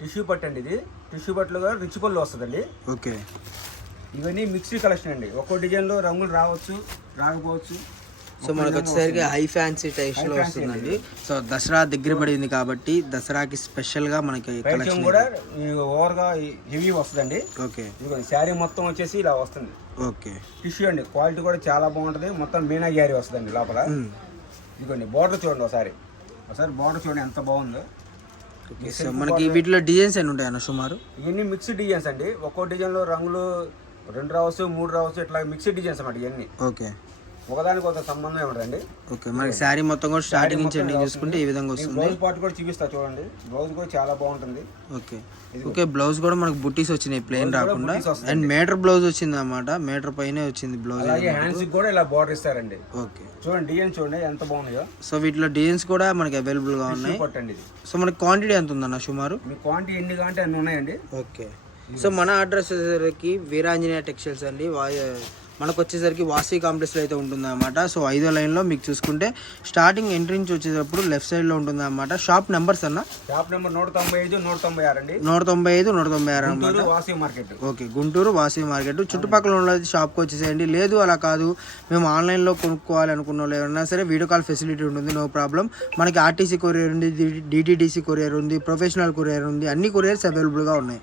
Tissue పట్టు అండి ఇది. టిష్యూ పట్టులో కూడా రిచ్ పళ్ళు వస్తుందండి. ఓకే. ఇవన్నీ మిక్స్డ్ కలెక్షన్ అండి. ఒక్కో డిజైన్లో రంగులు రావచ్చు, రాకపోవచ్చు. సో మనకు వచ్చేసరికి హై ఫ్యాన్సీ టైప్స్లో వస్తుందండి. సో దసరా దగ్గర పడింది కాబట్టి దసరాకి స్పెషల్గా మనకి కలెక్షన్ కూడా ఓవర్గా హెవీ వస్తుందండి. ఓకే. ఇదిగోండి శారీ మొత్తం వచ్చేసి ఇలా వస్తుంది. ఓకే. టిష్యూ అండి, క్వాలిటీ కూడా చాలా బాగుంటుంది. మొత్తం మీనా గ్యారీ వస్తుందండి లోపల. ఇదిగోండి బార్డర్ చూడండి ఒకసారి బార్డర్ చూడండి ఎంత బాగుందో. సో మనకి వీటిలో డిజైన్స్ ఎన్ని ఉంటాయన్న సుమారు? ఇవన్నీ మిక్స్డ్ డిజైన్స్ అండి. ఒక్కో డిజైన్లో రంగులు 2 రావచ్చు, 3 రావచ్చు, ఇట్లా మిక్స్డ్ డిజైన్స్ అన్నమాట ఇవన్నీ. ఓకే. ఒకదానికి ఒక సంబంధం ఏమిటండి. ఓకే. మనకి శారీ మొత్తం కూడా స్టార్టింగ్ నుంచి ఎండింగ్ చూసుకుంటే ఈ విధంగా వస్తుంది. బ్లౌజ్ పార్ట్ కూడా చూపిస్తా చూడండి. బ్లౌజ్ కూడా చాలా బాగుంటుంది. ఓకే. ఓకే. బ్లౌజ్ కూడా మనకి బుట్టీస్ వచ్చినాయి, ప్లెయిన్ రాకుండా. అండ్ మీటర్ బ్లౌజ్ వచ్చింది అన్నమాట, మీటర్ పైనే వచ్చింది బ్లౌజ్. అలాగే హ్యాండ్స్ కూడా ఇలా బార్డర్ ఇస్తారండి. ఓకే. చూడండి డిజైన్ చూడండి ఎంత బాగున్నాయో. సో వీటిలో డిజైన్స్ కూడా మనకి అవైలబుల్ గా ఉన్నాయి. పట్టండి ఇది. సో మనకి క్వాంటిటీ ఎంత ఉందన్న సుమారు? మీ క్వాంటిటీ ఎన్ని కావాలంటే అన్ని ఉన్నాయండి. ఓకే. సో మన అడ్రస్ వచ్చేసరికి వీరాంజనేయ టెక్స్టైల్స్ అండి. మనకు వచ్చేసరికి వాసవి కాంప్లెక్స్లో అయితే ఉంటుంది అనమాట. సో 5వ లైన్లో మీకు చూసుకుంటే స్టార్టింగ్ ఎంట్రీ నుంచి వచ్చేటప్పుడు లెఫ్ట్ సైడ్లో ఉంటుంది అనమాట. షాప్ నెంబర్స్ అన్న? షాప్ నెంబర్ 195, 196 అండి. 195, 196 అనమాట. Vasavi market. Okay. Guntur Vasavi market. చుట్టుపక్కల ఉన్న షాప్కి వచ్చేసేయండి. లేదు అలా కాదు మేము ఆన్లైన్లో కొనుక్కోవాలి అనుకున్న వాళ్ళు ఏమన్నా సరే వీడియో కాల్ ఫెసిలిటీ ఉంటుంది, నో ప్రాబ్లం. మనకి ఆర్టీసీ కొరియర్ ఉంది, డిటీడీసీ కొరియర్ ఉంది, ప్రొఫెషనల్ కొరియర్ ఉంది, అన్ని కొరియర్స్ అవైలబుల్గా ఉన్నాయి.